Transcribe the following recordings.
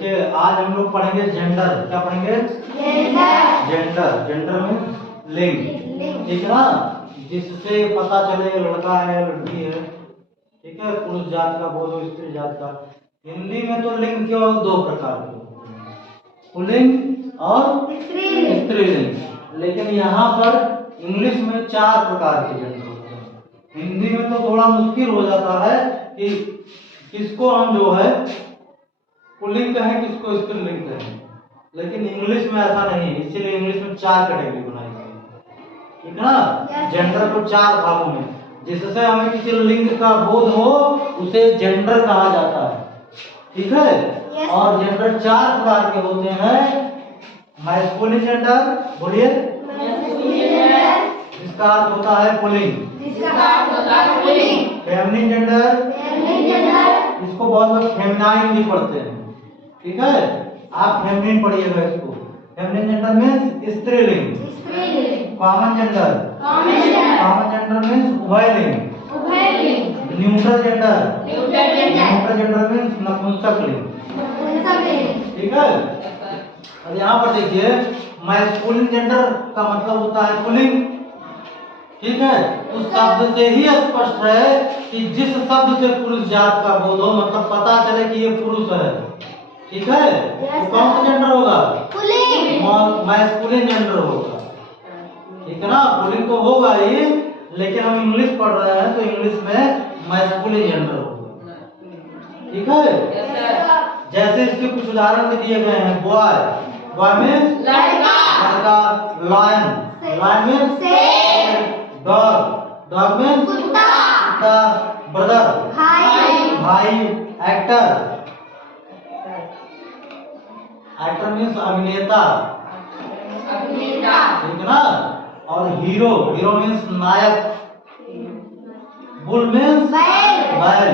देखिए आज हम लोग पढ़ेंगे जेंडर। क्या पढ़ेंगे? जेंडर। जेंडर, जेंडर में लिंग, ठीक है ना, जिससे पता चले लड़का है लड़की है, ठीक है, पुरुष जात का बोलो स्त्री जात का। हिंदी में तो लिंग केवल दो प्रकार के होते हैं, पुल्लिंग और स्त्रीलिंग, लेकिन यहाँ पर इंग्लिश में 4 प्रकार के जेंडर होते हैं। हिंदी में तो थोड़ा मुश्किल हो जाता है कि किसको हम जो है पुल्लिंग कहें, किसको स्त्रीलिंग कहें, लेकिन इंग्लिश में ऐसा नहीं है, इसीलिए इंग्लिश में 4 कैटेगरी बनाई गई है, ठीक है ना। जेंडर को 4 भागों में, जिससे हमें किसी लिंग का बोध हो उसे जेंडर कहा जाता है, ठीक है। और जेंडर 4 प्रकार के होते हैं। मैस्कुलिन जेंडर, बोलिए, जिसका अर्थ होता है पुल्लिंग। फेमिनिन जेंडर, इसको बहुत लोग फेमिनाइन भी पढ़ते हैं, ठीक है, आप फेमिनिन पढ़िएगा इसको। फेमिनिन जेंडर मीन्स स्त्रीलिंग। Common gender, common gender means उभयलिंग। Neutral gender, neutral gender means नपुंसक लिंग, ठीक है। अब यहाँ पर देखिए मैस्कुलिन जेंडर का मतलब होता है पुल्लिंग, ठीक है। उस शब्द से ही स्पष्ट है कि जिस शब्द से पुरुष जात का बोध हो, मतलब पता चले कि ये पुरुष है, ठीक है, तो कौन सा जेंडर होगा? मैस्कुलिन जेंडर होगा, ठीक है ना। पुल्लिंग तो होगा ही, लेकिन हम इंग्लिश पढ़ रहे हैं तो इंग्लिश में मैस्कुलिन जेंडर होगा, ठीक है। जैसे इसके कुछ उदाहरण भी दिए गए हैं। बॉय, बॉय मीन्स लड़का। Lion, lion means dog, dog means कुत्ता। ब्रदर, भाई। एक्टर, एक्टर मीन्स अभिनेता, ठीक है ना। और हीरो, हीरो मीन्स नायक। बुल मीन्स बैल।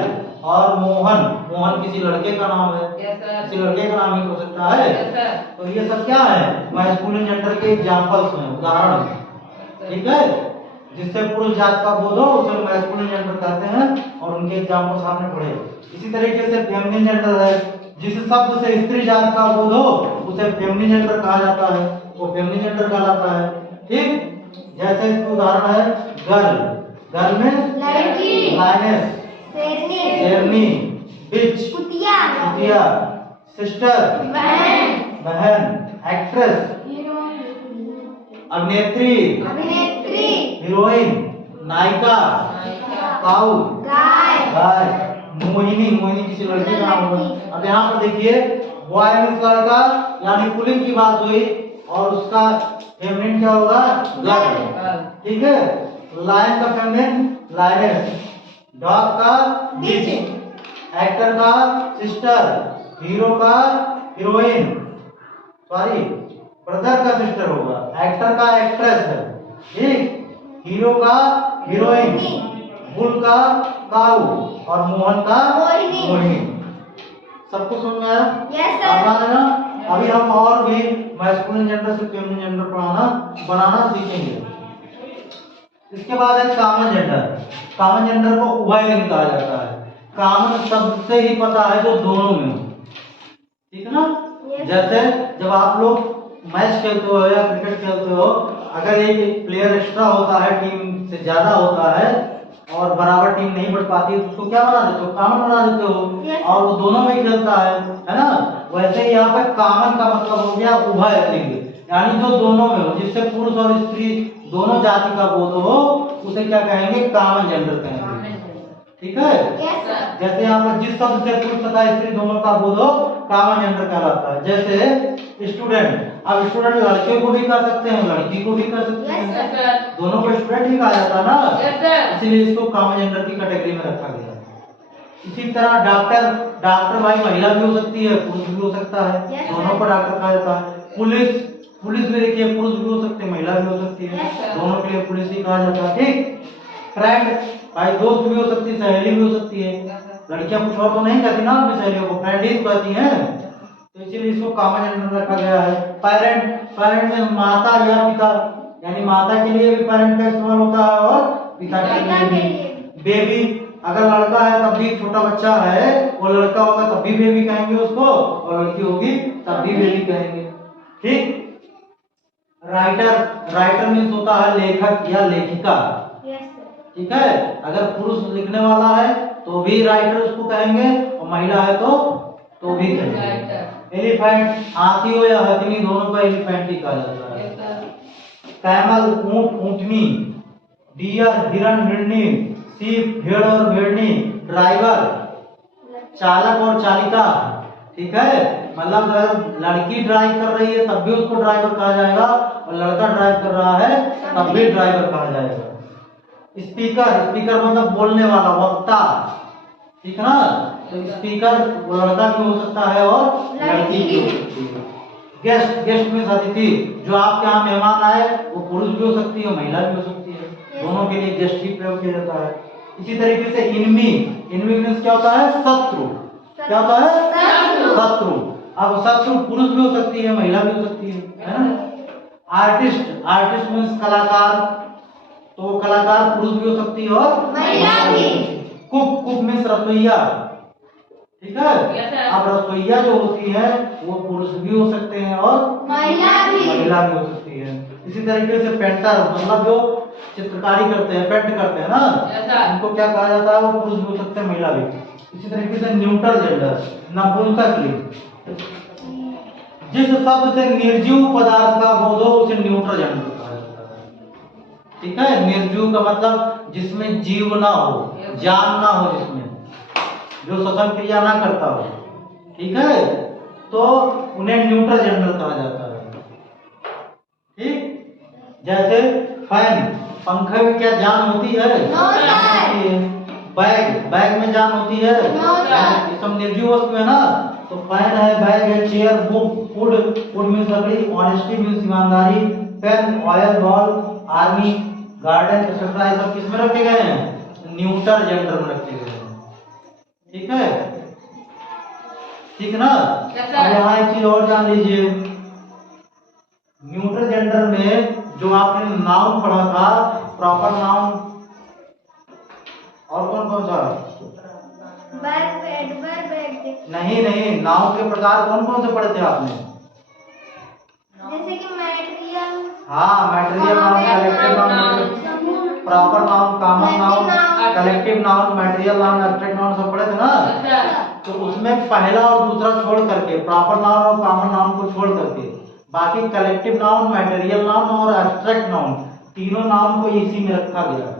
और मोहन, मोहन किसी लड़के का नाम है, किसी लड़के का नाम ही हो सकता है। तो ये सब क्या है? मैस्कुलिन जेंडर के एग्जांपल्स हैं, उदाहरण हैं, ठीक है। जिससे पुरुष जात का बोध हो उसे मैस्कुलिन जेंडर कहते हैं, और उनके एग्जांपल्स आपने पढ़े। इसी तरीके से फेमिनिन जेंडर है, जिस शब्द से स्त्री जात का बोध हो उसे फेमिनिन जेंडर कहा जाता है, वो फेमिनिन जेंडर कहलाता है, ठीक। जैसे इसका उदाहरण है गर्ल, गर्ल मीन्स लड़की। लायनेस, शेरनी। बिच, कुतिया। सिस्टर, बहन। एक्ट्रेस, अभिनेत्री। हीरोइन, नायिका। काऊ, गाय। मोहिनी, मोहिनी किसी लड़की का नाम होगा। अब यहाँ पर देखिए बॉय मीन्स लड़का, यानी पुल्लिंग की बात हुई, और उसका फेमिनिन क्या होगा? गर्ल, ठीक है। लायन का फेमिनिन लायनेस। डॉग का बिच। एक्टर का सिस्टर। हीरो का हीरोइन, सॉरी ब्रदर का सिस्टर होगा। एक्टर का एक्ट्रेस है, ठीक। हीरो का हीरोइन। बुल का काऊ, और मोहन का मोहिनी। सबको समझ में आया? आसान है ना। अभी हम और भी मैस्कुलिन जेंडर से फेमिनिन जेंडर बनाना सीखेंगे। इसके बाद है कॉमन जेंडर। कॉमन जेंडर को उभयलिंग कहा जाता है। कॉमन शब्द से ही पता है जो दोनों में हो, ठीक है ना। जैसे जब आप लोग मैच खेलते हो या क्रिकेट खेलते हो, अगर एक प्लेयर एक्स्ट्रा होता है, टीम से ज्यादा होता है, और बराबर टीम नहीं बढ़ पाती है, तो उसको क्या बना देते हो? कॉमन बना देते हो, और वो दोनों में ही खेलता है ना। वैसे ही यहाँ पे कॉमन का मतलब हो गया उभयलिंग, यानी जो दोनों में हो, जिससे पुरुष और स्त्री दोनों जाति का बोध हो, उसे क्या कहेंगे? कॉमन जेंडर कहेंगे, ठीक है। जैसे यहाँ पर जिस शब्द से पुरुष तथा स्त्री दोनों का बोध हो कॉमन जेंडर कहलाता है। जैसे स्टूडेंट, अब स्टूडेंट लड़के को भी कर सकते हैं, लड़की को भी कर सकते हैं, दोनों को स्टूडेंट ही कहा जाता है ना, इसीलिए इसको कॉमन जेंडर की कैटेगरी में रखा गया। इसी तरह डॉक्टर, डॉक्टर भाई महिला भी हो सकती है, पुरुष भी हो सकता है, दोनों को डॉक्टर कहा जाता है। पुलिस, पुलिस भी देखिए पुरुष भी हो सकते हैं, महिला भी हो सकती है, दोनों के लिए पुलिस ही कहा जाता है, ठीक। फ्रेंड भाई दोस्त भी हो सकती है, सहेली भी हो सकती है, लड़कियां कुछ और तो नहीं कहती ना अपनी सहेलियों को, फ्रेंड ही कहती हैं, तो इसीलिए इसको कॉमन जेंडर रखा गया है। पेरेंट, पेरेंट में माता या पिता, यानी माता के लिए भी पेरेंट का इस्तेमाल होता है और पिता के लिए भी। बेबी, अगर लड़का है तब भी, छोटा बच्चा है वो लड़का होगा तब भी बेबी कहेंगे उसको, और लड़की होगी तब भी बेबी कहेंगे। ठीक। राइटर मीन्स होता है लेखक या लेखिका। ठीक है। अगर पुरुष लिखने वाला है तो भी राइटर उसको कहेंगे, और महिला है तो भी कहेंगे। एलिफेंट, हाथी हो या हथिनी, दोनों को एलिफेंट ही कहा जाता है। कैमल, ऊंट ऊंटनी, डियर हिरण हिरनी, सीप भेड़ और भेड़नी, ड्राइवर चालक और चालिका। ठीक है। मतलब अगर लड़की ड्राइव कर रही है तब भी उसको ड्राइवर कहा जाएगा, और लड़का ड्राइव कर रहा है तब भी ड्राइवर कहा जाएगा। स्पीकर मतलब बोलने वाला, वक्ता। ठीक है ना। तो स्पीकर वो लड़का भी हो सकता है और लड़की भी हो सकती है। गेस्ट मीन्स अतिथि, जो आपके यहाँ मेहमान आए वो पुरुष भी हो सकती है, महिला भी हो सकती है, दोनों के लिए गेस्ट ही प्रयोग किया जाता है। इसी तरीके से इनमी मीन्स क्या होता है? शत्रु। क्या होता है? शत्रु। अब शत्रु पुरुष भी हो सकती है, महिला भी हो सकती है ना। आर्टिस्ट मीन्स कलाकार, तो कलाकार पुरुष भी हो सकती है और महिला भी। कुक मीन्स रसोइया। ठीक है। अब रसोइया जो होती है वो पुरुष भी हो सकते हैं और महिला भी हो सकती है। इसी तरीके से पेंटर मतलब जो चित्रकारी करते हैं, पेंट करते हैं ना, उनको क्या कहा जाता है? वो पुरुष भी हो सकते हैं, महिला भी। इसी तरीके से न्यूट्रल जेंडर, नपुंसक लिंग, जिस शब्द से निर्जीव पदार्थ का बोध हो उसे न्यूट्रल जेंडर कहा जाता है। ठीक है। निर्जीव का मतलब जिसमें जीव ना हो, जान ना हो, जिसमें जो श्वसन क्रिया ना करता हो। ठीक है। तो उन्हें न्यूट्रल जेंडर कहा जाता है। ठीक। जैसे फैन, पंखे में क्या जान होती है? बैग में जान होती है? ये सब निर्जीव वस्तु है ना। तो फैन है, बैग है, चेयर, बुक, फूड मीन्स लकड़ी, ऑनेस्टी मीन्स ईमानदारी, pen, oil, ball, army, garden etcetera, ये सब किसमें रखे गए हैं? न्यूट्रल जेंडर में रखे गए हैं। ठीक है। ठीक ना। अब यहाँ एक चीज और जान लीजिए, न्यूट्रल जेंडर में जो आपने नाउन पढ़ा था, प्रॉपर नाउन और कौन सा? नहीं, नाउन के प्रकार कौन से पढ़े थे आपने? जैसे कि material, material noun, collective noun, proper noun, common noun, collective noun, material noun, abstract noun सब पढ़े थे ना। तो उसमें पहला और दूसरा छोड़ करके, प्रॉपर नाउन और कॉमन नाउन को छोड़ करके, बाकी कलेक्टिव नाउन, मटेरियल नाउन और एब्स्ट्रैक्ट नाउन, तीनों नाउन को इसी में रखा गया है।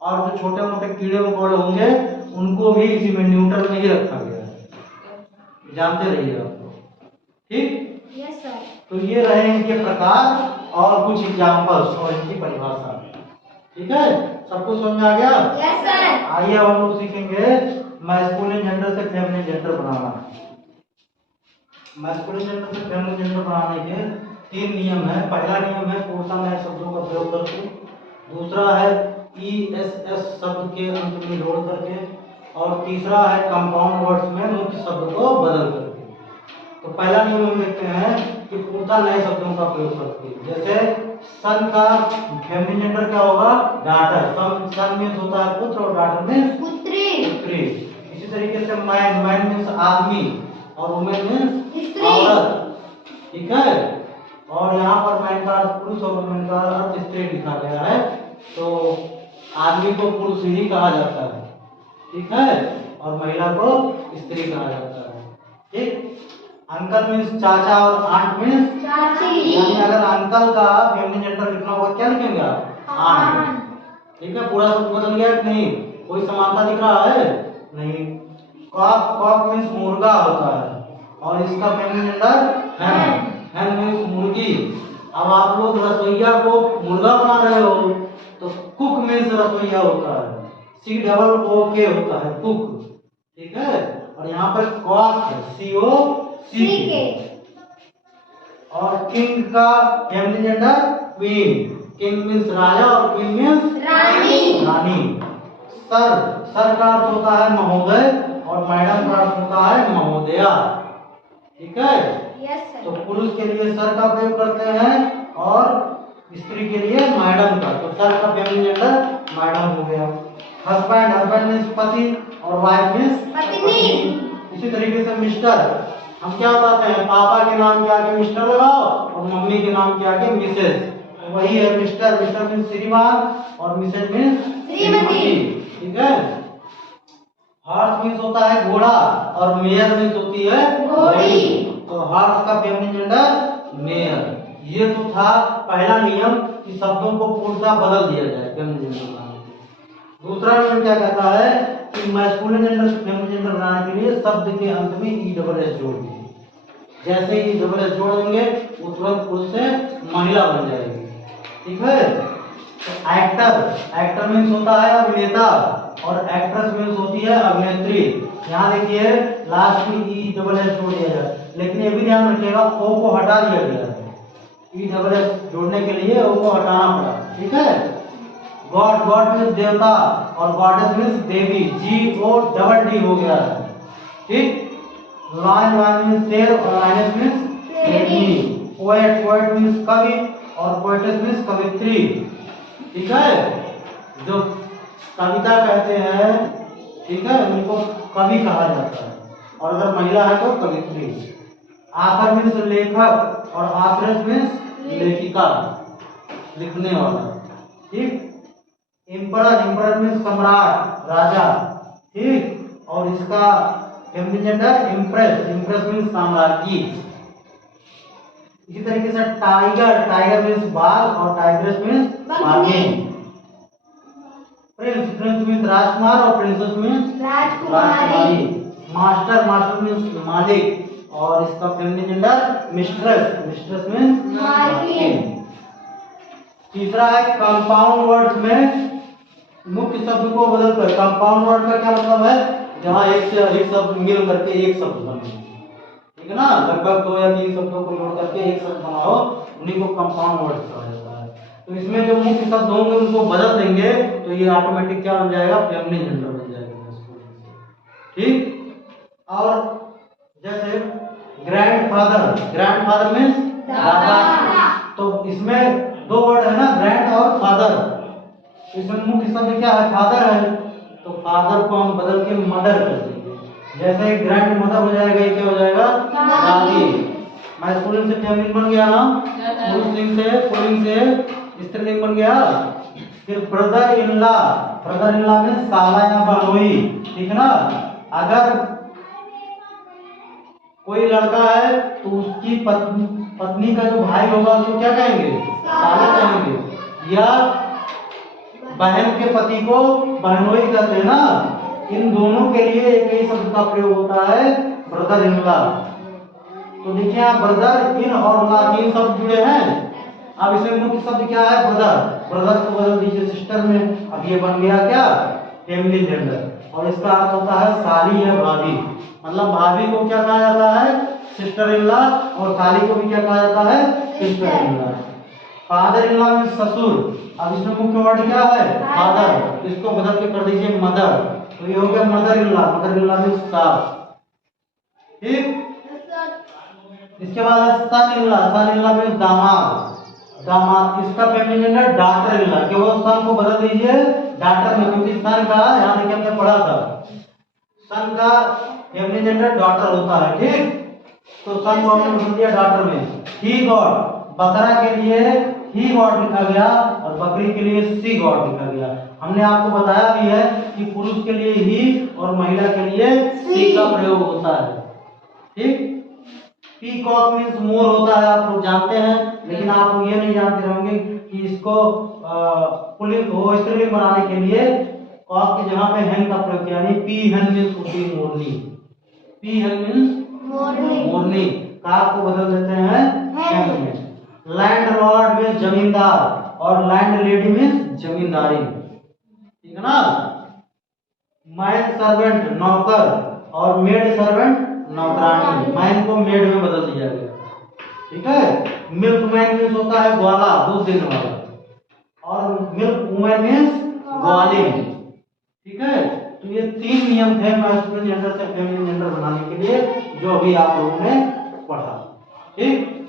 और जो छोटे मोटे कीड़े मकोड़े होंगे उनको भी इसी में न्यूट्रल में ही रखा गया है। जानते रहिए आप। ठीक। Yes sir. तो ये रहे इनके प्रकार और कुछ एग्जांपल्स और इनकी परिभाषा। ठीक है। सबको समझ में आ गया? Yes sir. आइए हम लोग सीखेंगे मैस्कुलिन जेंडर से फेमिनिन जेंडर बनाना। मैस्कुलिन जेंडर से फेमिनिन जेंडर बनाने के 3 नियम है। पहला नियम है पूर्णता नए शब्दों का प्रयोग करके, दूसरा है ESS शब्द के अंत में जोड़ करके, और तीसरा है कंपाउंड वर्ड्स में मुख्य शब्द को बदल करके। तो पहला नियम हम देखते हैं कि पूर्णता नए शब्दों का प्रयोग करके। जैसे सन का फेमिनिन जेंडर क्या होगा? डॉटर। सन मीन्स होता है पुत्र और डॉटर मीन्स पुत्री। इसी तरीके से मैन मीन्स आदमी और वुमेन मीन्स औरत। ठीक है। और यहाँ पर मैन का अर्थ पुरुष और वुमेन का अर्थ स्त्री लिखा गया है। तो आदमी को पुरुष ही कहा जाता है। ठीक है। और महिला को स्त्री कहा जाता है। ठीक। अंकल मीन्स चाचा और आंट मीन्स चाची। यानी अगर अंकल का फेमिनिन जेंडर लिखना होगा क्या लिखेंगे आप? आंट। ठीक है। पूरा शब्द बदल गया कि नहीं? कोई समानता दिख रहा है? नहीं। कॉक मीन्स मुर्गा होता है और इसका फेमिनिन जेंडर हैन मीन्स मुर्गी। अब आप लोग रसोइया को मुर्गा बना रहे हो तो कुक मीन्स रसोइया होता है, COOK होता है, कुक। ठीक है। और यहाँ पर कॉक है, COCK। और किंग का feminine gender queen. King means राजा और क्वीन मीन्स रानी। सर का अर्थ होता है महोदय और मैडम का अर्थ होता है महोदया। ठीक है। Yes sir. तो पुरुष के लिए सर का प्रयोग करते हैं और स्त्री के लिए मैडम का। तो सर का फेमिनिन जेंडर मैडम हो गया। हस्बैंड, हस्बैंड मीन्स पति और वाइफ मीन्स पत्नी। इसी तरीके से मिस्टर, हम क्या बताते हैं, पापा के नाम के आगे मिस्टर लगाओ और मम्मी के नाम के आगे मिसेस, वही है मिस्टर। मिस्टर मीन्स श्रीमान और मिसेस मीन्स श्रीमती। ठीक है। हॉर्स मीन्स होता है घोड़ा और मेयर मीन्स होती है घोड़ी। तो हॉर्स का फेमिनिन जेंडर मेयर। ये तो था पहला नियम कि शब्दों को पूर्णतः बदल दिया जाए फेमिनिन जेंडर बनाने के लिए। दूसरा नियम क्या कहता है कि मैस्कुलिन जेंडर से फेमिनिन जेंडर बनाने के लिए शब्द के अंत में ई डबल एस जोड़ दीजिए। जैसे ही डबल एस जोड़ देंगे वो तुरंत पुरुष से महिला बन जाएगी। ठीक है। तो एक्टर, एक्टर मीन्स होता है अभिनेता और एक्ट्रेस मीन्स होती है अभिनेत्री। यहाँ देखिए लास्ट में ई डबल एस जोड़ दिया जाए, लेकिन ये भी ध्यान रखिएगा ओ को हटा दिया गया है। ई डबल एस जोड़ने के लिए ओ को हटाना पड़ा। ठीक है। गॉड, गॉड मीन्स देवता और गॉडेस मीन्स देवी, जी ओ डबल डी हो गया है। ठीक। लायन, लायन मीन्स शेर और लायनेस मीन्स शेरनी। पोएट, पोएट मीन्स कवि और पोएटेस मीन्स कवित्री। ठीक है। जो कविता कहते हैं, ठीक है, उनको कवि कहा जाता है और अगर महिला है तो कवित्री। आथर मीन्स लेखक और आथरेस मीन्स लेखिका, लिखने वाला। ठीक। एम्परर, एम्परर मीन्स सम्राट, राजा। ठीक। और इसका feminine gender empress, empress means साम्राज्ञी। इसी तरीके से टाइगर, टाइगर मीन्स बाघ और टाइग्रेस मीन्स बाघिन। प्रिंस, प्रिंस मीन्स राजकुमार और प्रिंसेस मीन्स राजकुमारी। मास्टर, मास्टर मीन्स मालिक और इसका feminine gender mistress, mistress means मालकिन। तीसरा है कंपाउंड वर्ड्स में मुख्य शब्द को बदलकर। कंपाउंड वर्ड का क्या मतलब है, जहाँ एक से अधिक शब्द मिल करके एक शब्द बने। ठीक है ना, लगभग 2 या 3 शब्दों को जोड़ करके एक शब्द बनाओ, उन्हीं को कंपाउंड वर्ड कहा जाता है। तो इसमें जो मुख्य शब्द होंगे उनको बदल देंगे तो ये ऑटोमेटिक क्या बन जाएगा, फेमिनिन जेंडर बन जाएगा। ठीक। और जैसे ग्रैंडफादर, ग्रैंडफादर मीन्स दादा। तो इसमें 2 वर्ड है ना, ग्रैंड और फादर। इसमें मुख्य शब्द क्या है, फादर है, तो फादर को हम बदल के मदर कर देंगे। जैसे ग्रैंड मदर हो जाएगा, ये क्या हो जाएगा, दादी। मैस्कुलिन से फेमिनिन बन गया ना, पुल्लिंग से पुल्लिंग से स्त्रीलिंग बन गया। फिर brother in law, brother in law means साला या बहनोई। ठीक है ना। अगर कोई लड़का है तो उसकी पत्नी का जो भाई होगा उसको क्या कहेंगे, साला कहेंगे। या बहन के पति को बहनोई कहते हैं ना। इन दोनों के लिए एक ही शब्द का प्रयोग होता है, ब्रदर इन लॉ। तो देखिए आप ब्रदर इन और लॉ 3 शब्द जुड़े हैं। अब इसमें मुख्य शब्द क्या है, ब्रदर। ब्रदर को बदल दीजिए सिस्टर में, अब ये बन गया क्या, फेमिनिन जेंडर। और इसका अर्थ होता है साली या भाभी। मतलब भाभी को क्या कहा जाता है, सिस्टर इन लॉ, और साली को भी क्या कहा जाता है, sister in law. Father in law means ससुर। अब इसमें मुख्य वर्ड क्या है, फादर। इसको बदल के कर दीजिए मदर, तो ये हो गया mother in law. Mother in law means सास। ठीक। इसके बाद है son in law, son in law means दामाद, दामाद। इसका feminine gender daughter in law, केवल सन को बदल दीजिए डॉटर में, क्योंकि सन का यहाँ देखिए हमने पढ़ा था, सन का फेमिनिन जेंडर डॉटर होता है। ठीक। तो सन को हमने बदल दिया डॉटर में। ही गॉड, बकरा के लिए ही गॉड लिखा गया और बकरी के लिए सी गॉड लिखा गया। हमने आपको बताया भी है कि पुरुष के लिए ही और महिला के लिए सी का प्रयोग होता है। ठीक। पीकॉक मीन्स मोर होता है, आप लोग जानते हैं, लेकिन आप लोग ये नहीं जानते होंगे कि इसको पुल्लिंग हो स्त्रीलिंग बनाने के लिए कॉक की जगह पे हेन का प्रयोग किया, यानी पी हेन मीन्स होती है मोरनी। पी हेन मीन्स मोरनी। काक को बदल देते हैं हेन में। लैंडलॉर्ड मीन्स जमींदार और लैंड लेडी मीन्स जमींदारी। ठीक है ना। मैन सर्वेंट नौकर और मेड सर्वेंट नौकरानी। मैन को मेड में बदल दिया गया। ठीक है। मिल्क मैन मीन्स होता है ग्वाला, दूध देने वाला, और मिल्क वुमेन मीन्स ग्वालिन। ठीक है। तो ये 3 नियम थे मैस्कुलिन जेंडर से फेमिनिन जेंडर बनाने के लिए, जो अभी आप लोगों ने पढ़ा। ठीक।